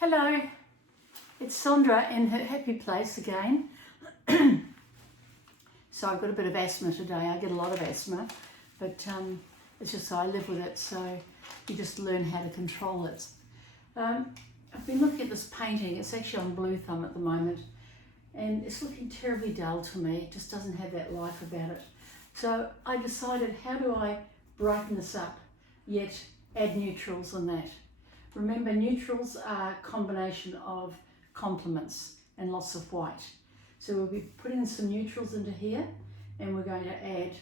Hello, it's Sandra in her happy place again. So I've got a bit of asthma today. I get a lot of asthma, but it's just I live with it, so you just learn how to control it. I've been looking at this painting. It's actually on Blue Thumb at the moment, and it's looking terribly dull to me. It just doesn't have that life about it. So I decided, how do I brighten this up, yet add neutrals on that? Remember, neutrals are a combination of complements and lots of white. So we'll be putting some neutrals into here, and we're going to add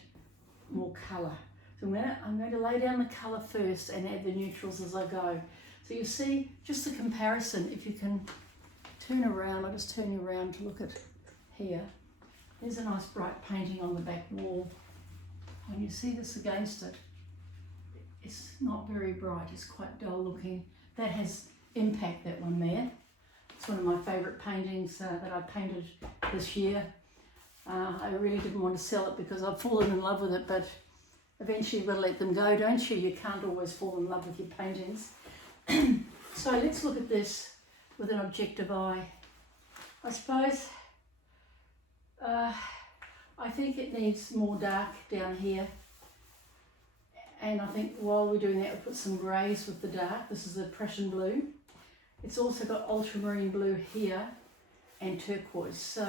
more colour. So I'm going to lay down the colour first and add the neutrals as I go. So you see just a comparison. If you can turn around, I'll just turn you around to look at here. There's a nice bright painting on the back wall. When you see this against it, it's not very bright, it's quite dull looking. That has impact, that one there. It's one of my favourite paintings that I painted this year. I really didn't want to sell it because I've fallen in love with it, but eventually you've got to let them go, don't you? You can't always fall in love with your paintings. So let's look at this with an objective eye. I suppose I think it needs more dark down here. And I think while we're doing that, we'll put some greys with the dark. This is the Prussian blue. It's also got ultramarine blue here and turquoise. So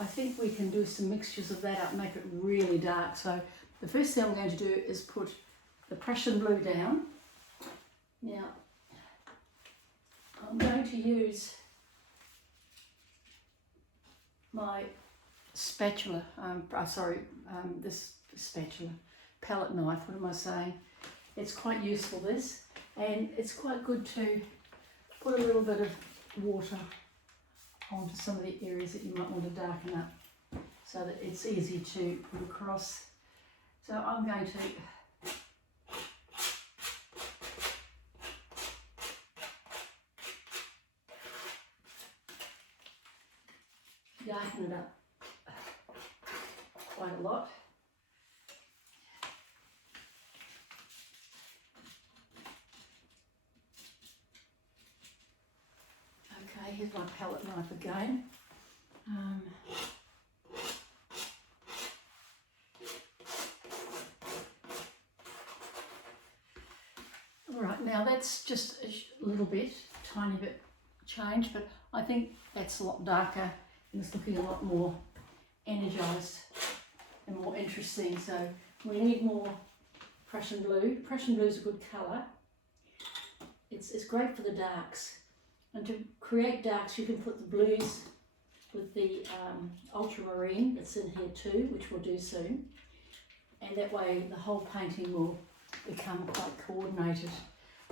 I think we can do some mixtures of that up, make it really dark. So the first thing I'm going to do is put the Prussian blue down. Now, I'm going to use my spatula, this spatula, palette knife, what am I saying? It's quite useful, this, and it's quite good to put a little bit of water onto some of the areas that you might want to darken up so that it's easy to put across. So I'm going to darken it up quite a lot. Okay, here's my palette knife again. All right, now that's just a little bit, tiny bit change, but I think that's a lot darker and it's looking a lot more energised and more interesting. So we need more Prussian blue. Prussian blue is a good colour. It's great for the darks. And to create darks, you can put the blues with the ultramarine that's in here too, which we'll do soon. And that way the whole painting will become quite coordinated.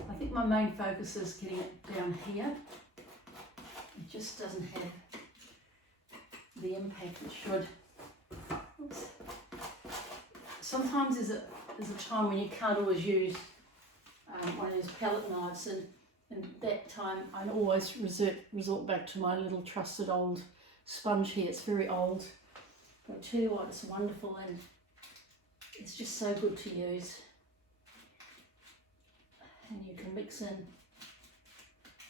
I think my main focus is getting it down here. It just doesn't have the impact it should. Oops. Sometimes there's a time when you can't always use one of those palette knives, and that time I always resort back to my little trusted old sponge here. It's very old, but I tell you what, it's wonderful and it's just so good to use. And you can mix in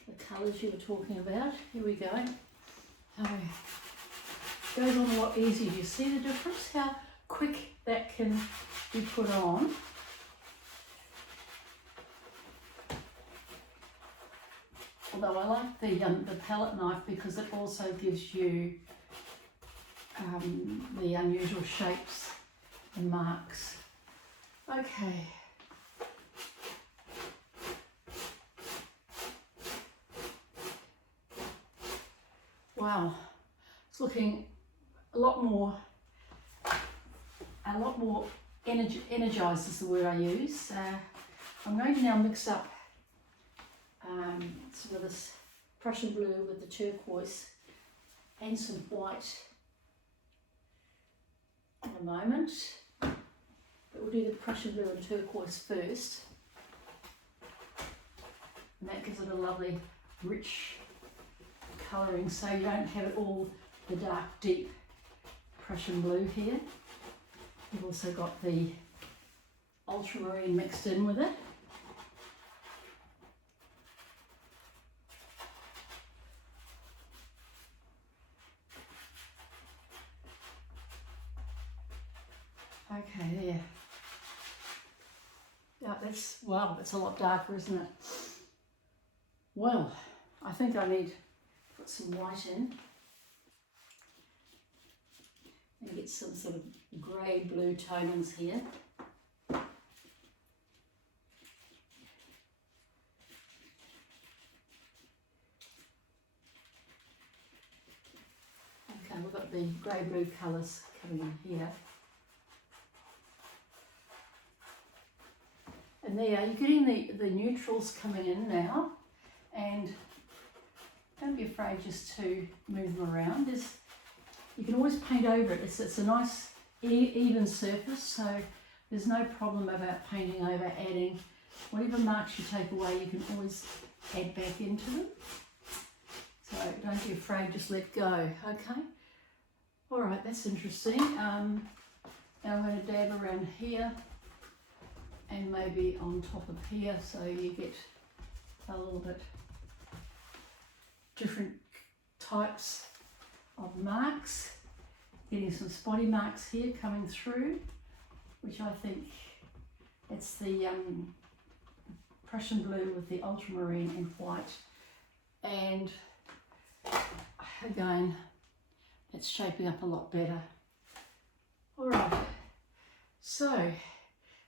the colours you were talking about. Here we go. Oh, it goes on a lot easier. Do you see the difference? How quick that can be put on. Although I like the palette knife because it also gives you the unusual shapes and marks. Okay. Wow, it's looking a lot more energized is the word I use. I'm going to now mix up some of this Prussian blue with the turquoise and some white in a moment. But we'll do the Prussian blue and turquoise first. And that gives it a lovely, rich colouring, so you don't have it all the dark, deep Prussian blue here. You've also got the ultramarine mixed in with it. wow, it's a lot darker, isn't it? Well, I think I need to put some white in and get some sort of grey-blue tonings here. Okay, we've got the grey-blue colours coming in here. And there, you're getting the neutrals coming in now, and don't be afraid just to move them around. You can always paint over it. It's a nice even surface, so there's no problem about painting over, adding. Whatever marks you take away, you can always add back into them. So don't be afraid, just let go, okay? All right, that's interesting. Now I'm going to dab around here and maybe on top of here, so you get a little bit different types of marks. Getting some spotty marks here coming through, which I think it's the Prussian blue with the ultramarine and white. And again, it's shaping up a lot better. All right, so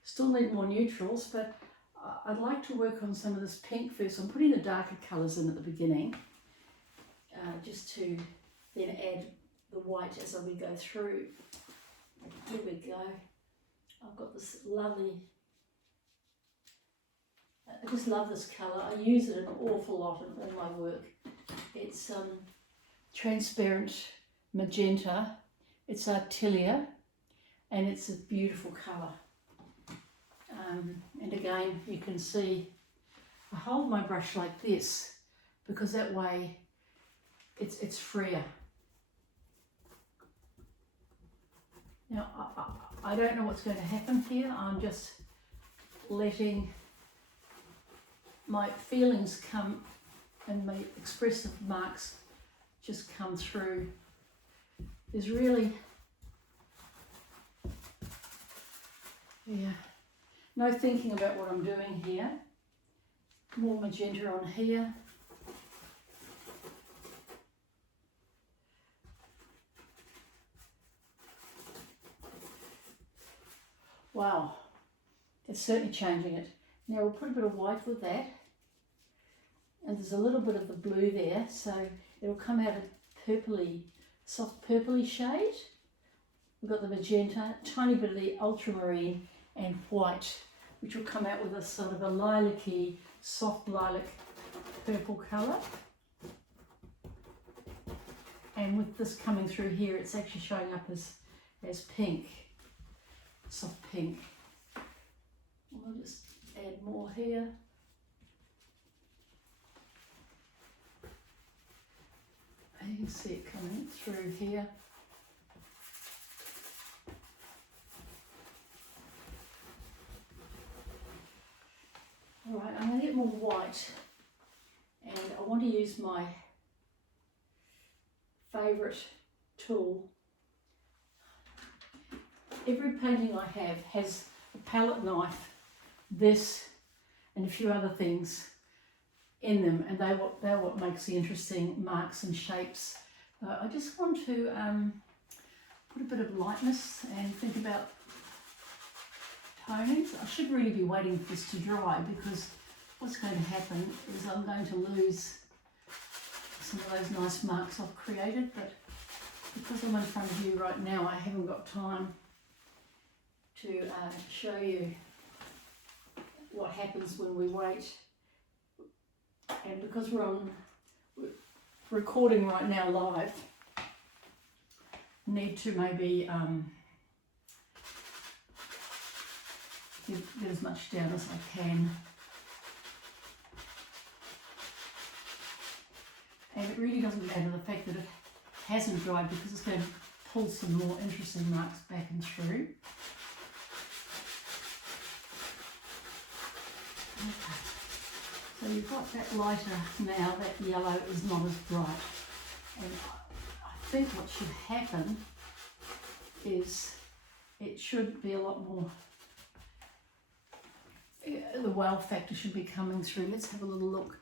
still need more neutrals, but I'd like to work on some of this pink first. I'm putting the darker colours in at the beginning, just to then add the white as we go through. Here we go. I've got this lovely, I just love this colour. I use it an awful lot in all my work. It's transparent magenta. It's Artilia, and it's a beautiful colour. And again, you can see I hold my brush like this because that way it's freer. Now, I don't know what's going to happen here. I'm just letting my feelings come and my expressive marks just come through. There's really, no thinking about what I'm doing here. More magenta on here. Wow, it's certainly changing it. Now we'll put a bit of white with that, and there's a little bit of the blue there, so it'll come out a purpley, soft purpley shade. We've got the magenta, tiny bit of the ultramarine and white, which will come out with a sort of a lilac-y, soft lilac purple colour. And with this coming through here, it's actually showing up as pink. Soft pink. We'll just add more here. And you can see it coming through here. All right, I'm going to get more white, and I want to use my favourite tool. Every painting I have has a palette knife, this and a few other things in them, and they're what makes the interesting marks and shapes. I just want to put a bit of lightness and think about tonings. I should really be waiting for this to dry, because what's going to happen is I'm going to lose some of those nice marks I've created, but because I'm in front of you right now, I haven't got time to show you what happens when we wait. And because we're recording right now live, need to maybe get as much down as I can. And it really doesn't matter the fact that it hasn't dried, because it's going to pull some more interesting marks back and through. Okay. So you've got that lighter now, that yellow is not as bright. And I think what should happen is it should be a lot more, the wow factor should be coming through. Let's have a little look.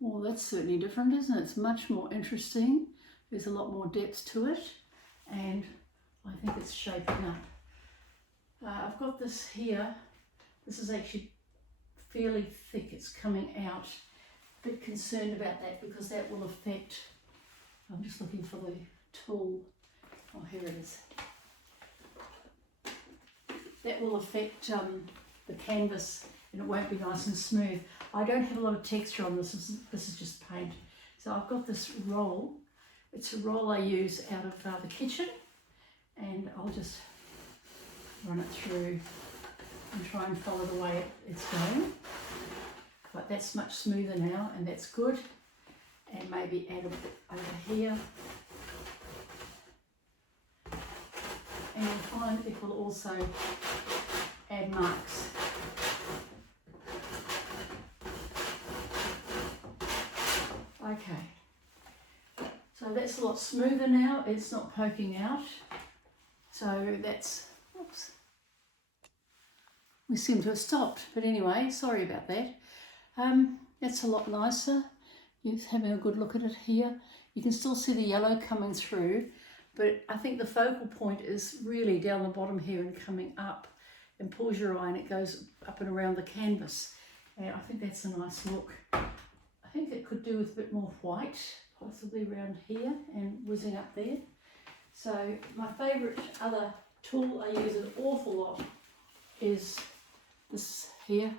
Well, that's certainly different, isn't it? It's much more interesting. There's a lot more depth to it, and I think it's shaping up. I've got this here. This is actually fairly thick. It's coming out. A bit concerned about that because that will affect, I'm just looking for the tool. Oh, here it is. That will affect the canvas, and it won't be nice and smooth. I don't have a lot of texture on this. This is just paint. So I've got this roll. It's a roll I use out of the kitchen, and I'll just run it through and try and follow the way it's going. But that's much smoother now, and that's good. And maybe add a bit over here. And you'll find it will also add marks. Okay, so that's a lot smoother now. It's not poking out. So that's, oops. We seem to have stopped, but anyway, sorry about that. That's a lot nicer. You're having a good look at it here. You can still see the yellow coming through, but I think the focal point is really down the bottom here and coming up, and pulls your eye and it goes up and around the canvas. And I think that's a nice look. I think it could do with a bit more white, possibly around here and whizzing up there. So my favourite other tool I use an awful lot is this here.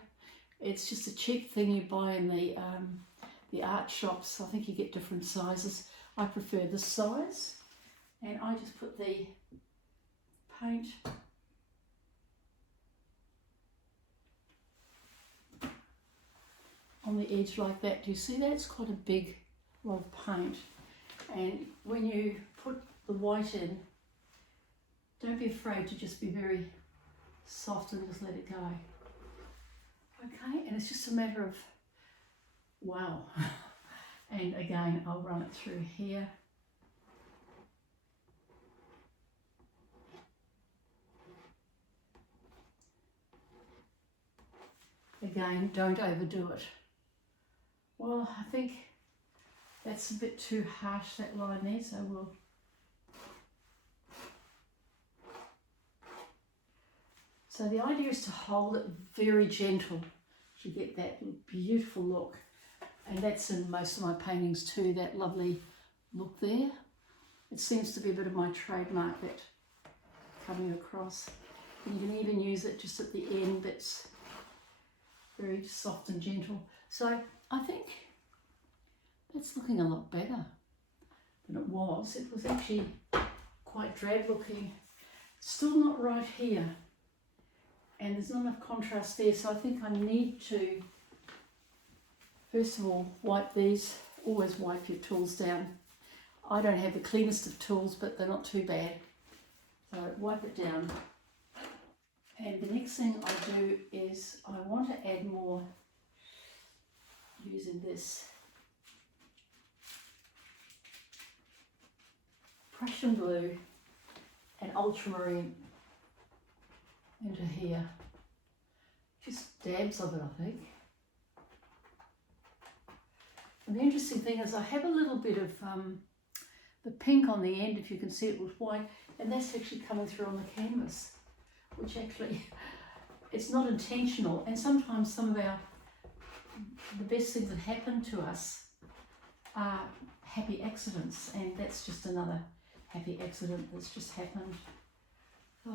It's just a cheap thing you buy in the art shops. I think you get different sizes. I prefer this size, and I just put the paint on the edge like that. Do you see that? It's quite a big lot of paint, and when you put the white in, don't be afraid to just be very soft and just let it go. Okay, and it's just a matter of wow. And again, I'll run it through here. Again, don't overdo it. Well, I think that's a bit too harsh, that line there, so we'll So the idea is to hold it very gentle to get that beautiful look. And that's in most of my paintings too, that lovely look there. It seems to be a bit of my trademark, that coming across. And you can even use it just at the end, that's very soft and gentle. So I think that's looking a lot better than it was. It was actually quite drab looking. Still not right here. And there's not enough contrast there, so I think I need to, first of all, wipe these. Always wipe your tools down. I don't have the cleanest of tools, but they're not too bad. So wipe it down. And the next thing I do is I want to add more using this Prussian blue and ultramarine into here. Just dabs of it, I think. And the interesting thing is I have a little bit of the pink on the end, if you can see it with white, and that's actually coming through on the canvas, which actually, it's not intentional. And sometimes some of the best things that happen to us are happy accidents, and that's just another happy accident that's just happened. So,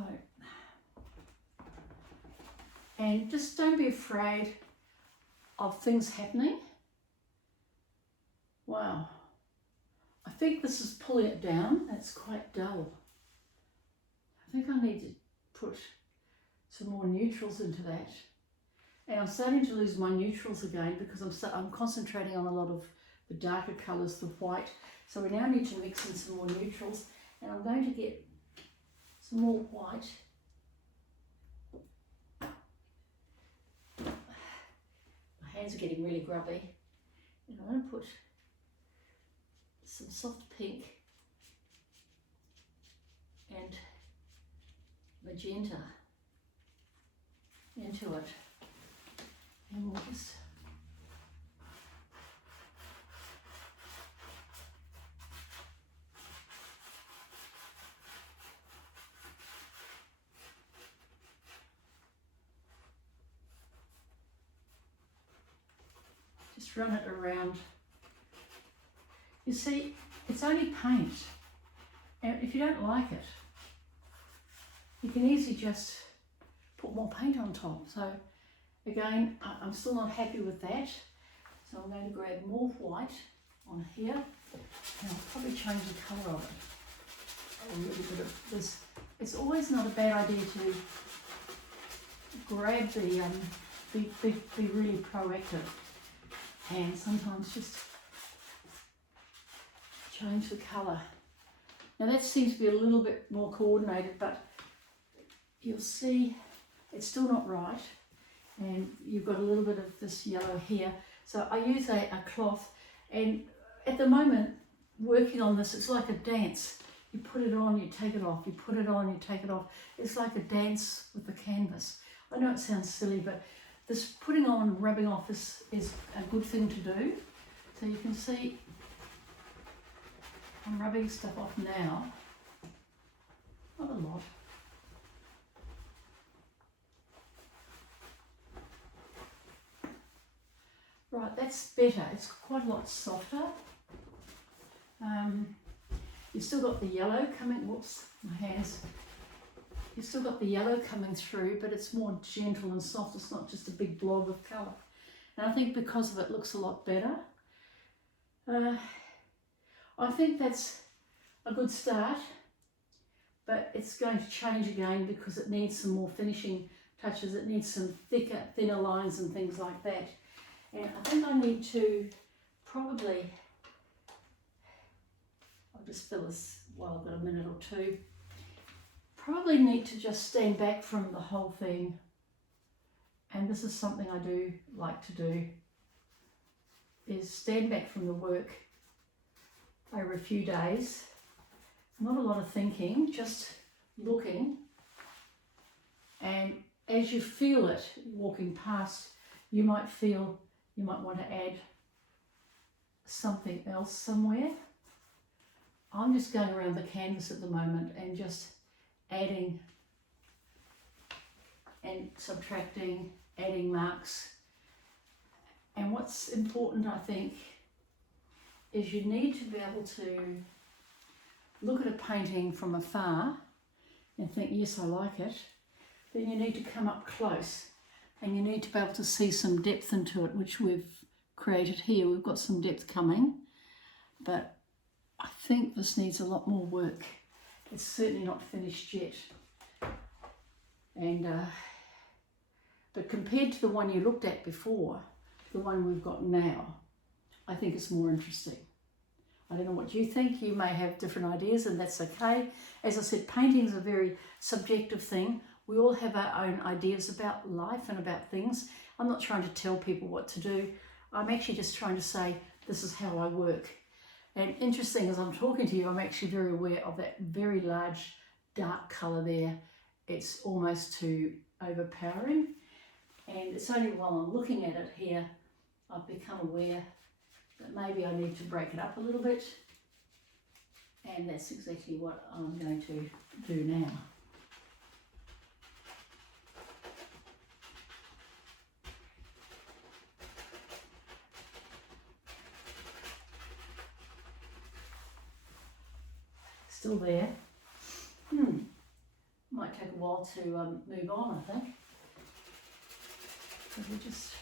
and just don't be afraid of things happening. Wow. I think this is pulling it down. That's quite dull. I think I need to put some more neutrals into that. And I'm starting to lose my neutrals again because I'm concentrating on a lot of the darker colours, the white. So we now need to mix in some more neutrals. And I'm going to get some more white. My hands are getting really grubby. And I'm going to put some soft pink and magenta into it. And we'll just run it around. You see, it's only paint, and if you don't like it, you can easily just put more paint on top. So again, I'm still not happy with that, so I'm going to grab more white on here, and I'll probably change the colour of it a little bit of this. It's always not a bad idea to grab the be really proactive, and sometimes just change the colour. Now that seems to be a little bit more coordinated, but you'll see it's still not right, and you've got a little bit of this yellow here. So I use a cloth, and at the moment working on this, it's like a dance. You put it on, you take it off, you put it on, you take it off. It's like a dance with the canvas. I know it sounds silly, but this putting on and rubbing off is a good thing to do. So you can see I'm rubbing stuff off now, not a lot. Right, that's better. It's quite a lot softer. You've still got the yellow coming, whoops, my hands. You've still got the yellow coming through, but it's more gentle and soft. It's not just a big blob of colour. And I think because of it, looks a lot better. I think that's a good start, but it's going to change again because it needs some more finishing touches. It needs some thinner lines and things like that. And I think I need to probably, I'll just fill this while I've got a minute or two, probably need to just stand back from the whole thing. And this is something I do like to do, is stand back from the work over a few days. Not a lot of thinking, just looking. And as you feel it walking past, you might want to add something else somewhere. I'm just going around the canvas at the moment and just adding and subtracting, adding marks. And what's important, I think, is you need to be able to look at a painting from afar and think, yes, I like it. Then you need to come up close and you need to be able to see some depth into it, which we've created here. We've got some depth coming, but I think this needs a lot more work. It's certainly not finished yet. And but compared to the one you looked at before, the one we've got now, I think it's more interesting. I don't know what you think. You may have different ideas, and that's okay. As I said, painting's a very subjective thing. We all have our own ideas about life and about things. I'm not trying to tell people what to do. I'm actually just trying to say, this is how I work. And interesting, as I'm talking to you, I'm actually very aware of that very large dark colour there. It's almost too overpowering. And it's only while I'm looking at it here, I've become aware that maybe I need to break it up a little bit. And that's exactly what I'm going to do now. Still there. Might take a while to move on, I think. So we'll just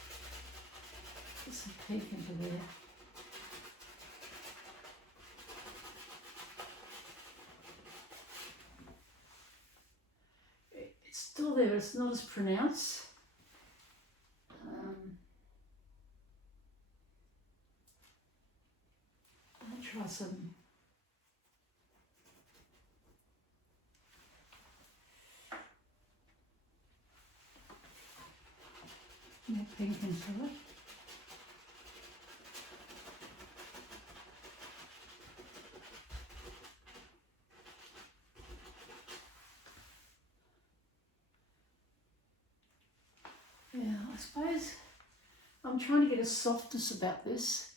put some pink into there. It's still there, but it's not as pronounced. I'll try some more pink into it. Yeah, I suppose I'm trying to get a softness about this,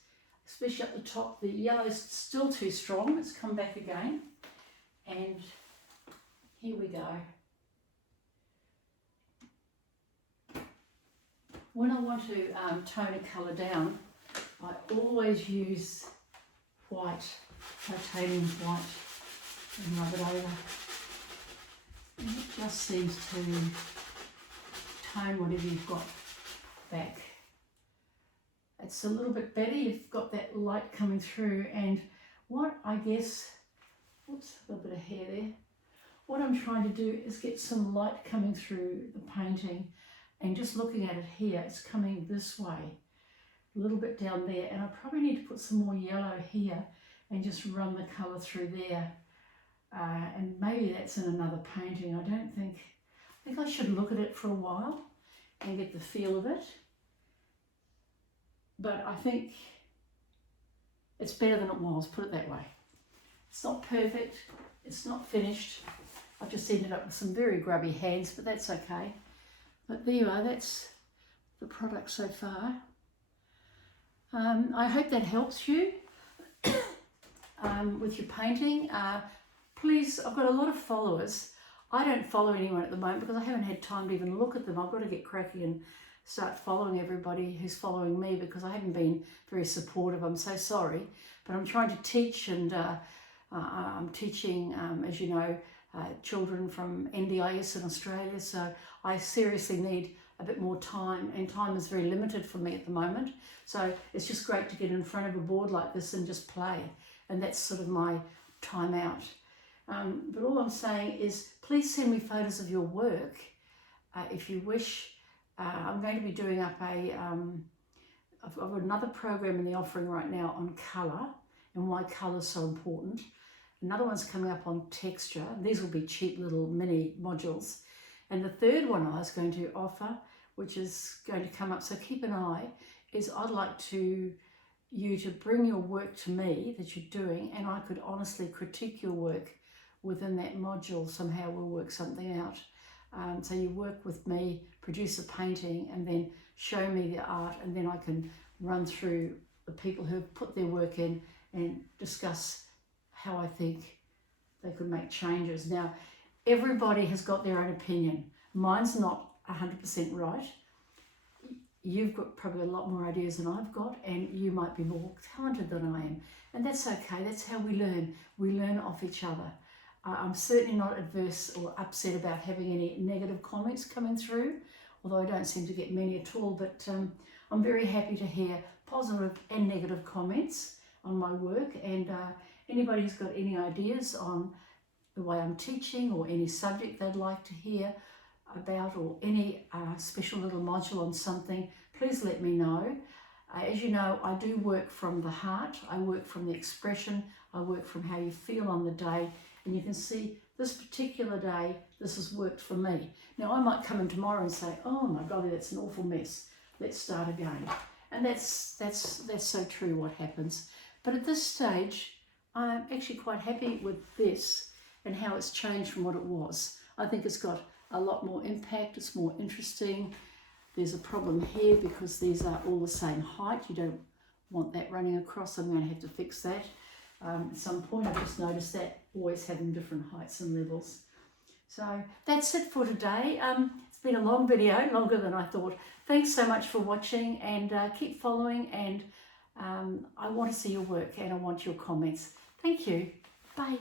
especially up the top. The yellow is still too strong. It's come back again. And here we go. When I want to tone a colour down, I always use white, titanium white, and rub it over. And it just seems to tone whatever you've got back. It's a little bit better, you've got that light coming through, and what I guess, oops, a little bit of hair there. What I'm trying to do is get some light coming through the painting, and just looking at it here, it's coming this way, a little bit down there, and I probably need to put some more yellow here and just run the colour through there. And maybe that's in another painting. I think I should look at it for a while and get the feel of it. But I think it's better than it was, put it that way. It's not perfect, it's not finished. I've just ended up with some very grubby hands, but that's okay. But there you are, that's the product so far. I hope that helps you with your painting. Please, I've got a lot of followers. I don't follow anyone at the moment because I haven't had time to even look at them. I've got to get cracking and start following everybody who's following me because I haven't been very supportive. I'm so sorry. But I'm trying to teach, and I'm teaching, as you know, children from NDIS in Australia. So I seriously need a bit more time, and time is very limited for me at the moment. So it's just great to get in front of a board like this and just play. And that's sort of my time out. But all I'm saying is please send me photos of your work if you wish. I'm going to be doing up I've got another program in the offering right now on colour and why colour is so important. Another one's coming up on texture. These will be cheap little mini modules. And the third one I was going to offer, which is going to come up, so keep an eye, is I'd like you to bring your work to me that you're doing, and I could honestly critique your work within that module. Somehow we'll work something out. So you work with me, produce a painting, and then show me the art, and then I can run through the people who have put their work in and discuss how I think they could make changes. Now, everybody has got their own opinion. Mine's not 100% right. You've got probably a lot more ideas than I've got, and you might be more talented than I am. And that's okay, that's how we learn. We learn off each other. I'm certainly not adverse or upset about having any negative comments coming through, although I don't seem to get many at all, but I'm very happy to hear positive and negative comments on my work, and anybody who's got any ideas on the way I'm teaching or any subject they'd like to hear about, or any special little module on something, please let me know. As you know, I do work from the heart, I work from the expression, I work from how you feel on the day, and you can see this particular day, this has worked for me. Now I might come in tomorrow and say, oh my golly, that's an awful mess, let's start again. And that's so true what happens. But at this stage, I'm actually quite happy with this and how it's changed from what it was. I think it's got a lot more impact, it's more interesting. There's a problem here because these are all the same height. You don't want that running across. I'm going to have to fix that. At some point I've just noticed that, always having different heights and levels. So that's it for today. It's been a long video, longer than I thought. Thanks so much for watching, and keep following, and I want to see your work and I want your comments. Thank you. Bye.